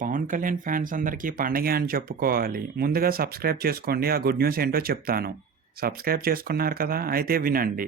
Pawan Kalyan fans అందరికీ పండగే అని చెప్పుకోవాలి. ముందుగా సబ్స్క్రైబ్ చేసుకోండి. ఆ గుడ్ న్యూస్ ఏంటో చెప్తాను. సబ్స్క్రైబ్ చేసుకున్నారు కదా! అయితే వినండి.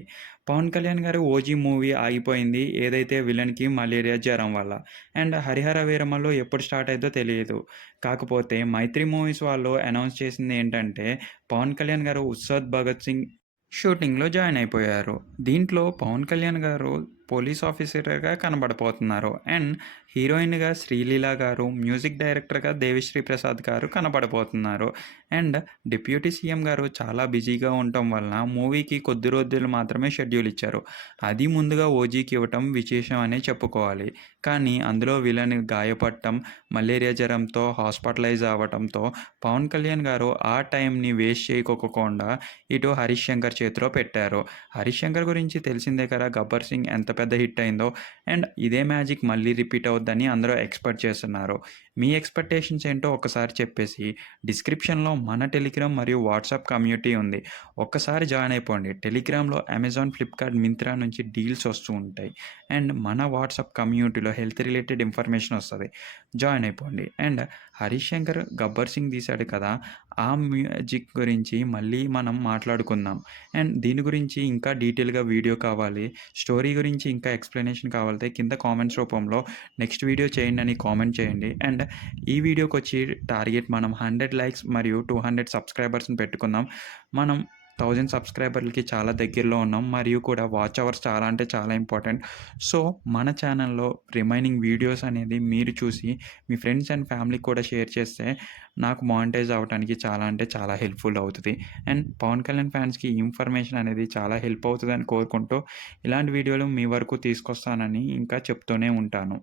పవన్ కళ్యాణ్ గారి 'ఓజీ' మూవీ ఆగిపోయింది. ఏదైతే విలన్‌కి మలేరియా జ్వరం వల్ల. అండ్ 'హరిహర వీరమల్లు' ఎప్పుడు స్టార్ట్ అయిద్దో తెలీదు. కాకపోతే 'మైత్రి మూవీస్' వాళ్ళు అనౌన్స్ చేసింది ఏంటంటే, పవన్ కళ్యాణ్ గారు 'ఉస్తాద్ భగత్ సింగ్' షూటింగ్‌లో జాయిన్ అయిపోయారు. దీంట్లో పవన్ కళ్యాణ్ గారు పోలీస్ ఆఫీసర్‌గా కనబడబోతున్నారు. అండ్ హీరోయిన్‌గా శ్రీలీల గారు, మ్యూజిక్ డైరెక్టర్‌గా దేవిశ్రీ ప్రసాద్ గారు కనబడబోతున్నారు. అండ్ డిప్యూటీ సీఎం గారు చాలా బిజీగా ఉండటం వలన మూవీకి కొద్ది రోజులు మాత్రమే షెడ్యూల్ ఇచ్చారు. అది ముందుగా ఓజీకి ఇవ్వటం విశేషం అనే చెప్పుకోవాలి. కానీ అందులో విలన్ గాయపడటం, మలేరియా జ్వరంతో హాస్పిటలైజ్ అవ్వటంతో పవన్ కళ్యాణ్ గారు ఆ టైంని వేస్ట్ చేయకోకుండా ఇటు హరీష్ శంకర్ చేతిలో పెట్టారు. హరీష్ శంకర్ గురించి తెలిసిందే కదా! 'గబ్బర్ సింగ్' ఎంత పెద్ద హిట్ అయిందో. అండ్ ఇదే మ్యాజిక్ మళ్ళీ రిపీట్ అవుద్దని అందరూ ఎక్స్‌పెక్ట్ చేస్తున్నారు. మీ ఎక్స్‌పెక్టేషన్స్ ఏంటో ఒక్కసారి చెప్పేసి డిస్క్రిప్షన్‌లో మన టెలిగ్రామ్ మరియు వాట్సాప్ కమ్యూనిటీ ఉంది. ఒక్కసారి జాయిన్ అయిపోండి. టెలిగ్రామ్‌లో అమెజాన్, ఫ్లిప్‌కార్ట్, మింత్రా నుంచి డీల్స్ వస్తూ ఉంటాయి. అండ్ మన వాట్సాప్ కమ్యూనిటీలో హెల్త్ రిలేటెడ్ ఇన్ఫర్మేషన్ వస్తది. జాయిన్ అయిపోండి. అండ్ హరీష్ శంకర్ 'గబ్బర్ సింగ్' తీశాడు కదా! ఆ మ్యూజిక్ గురించి మళ్ళీ మనం మాట్లాడుకుందాం. అండ్ దీని గురించి ఇంకా డీటెయిల్‌గా వీడియో కావాలి, స్టోరీ గురించి ఇంకా ఎక్స్‌ప్లనేషన్ కావాలంటే కింద కామెంట్స్ రూపంలో నెక్స్ట్ వీడియో చేయండి అని కామెంట్ చేయండి. అండ్ ఈ వీడియోకొచ్చి టార్గెట్ మనం 100 లైక్స్ మరియు 200 సబ్స్క్రైబర్స్‌ని పెట్టుకుందాం. మనం 1000 సబ్స్క్రైబర్లకి చాలా దగ్గరలో ఉన్నాం. మరియు కూడా వాచ్ అవర్స్ చాలా అంటే చాలా ఇంపార్టెంట్. సో, మన ఛానల్‌లో రిమైనింగ్ వీడియోస్ అనేది మీరు చూసి మీ ఫ్రెండ్స్ అండ్ ఫ్యామిలీకి కూడా షేర్ చేస్తే నాకు మానిటైజ్ అవ్వటానికి చాలా అంటే చాలా హెల్ప్‌ఫుల్ అవుతది. అండ్ పవన్ కళ్యాణ్ ఫ్యాన్స్‌కి ఇన్ఫర్మేషన్ అనేది చాలా హెల్ప్ అవుతదని కోరుకుంటూ ఇలాంటి వీడియోలు మీ వరకు తీసుకొస్తానని ఇంకా చెప్తూనే ఉంటాను.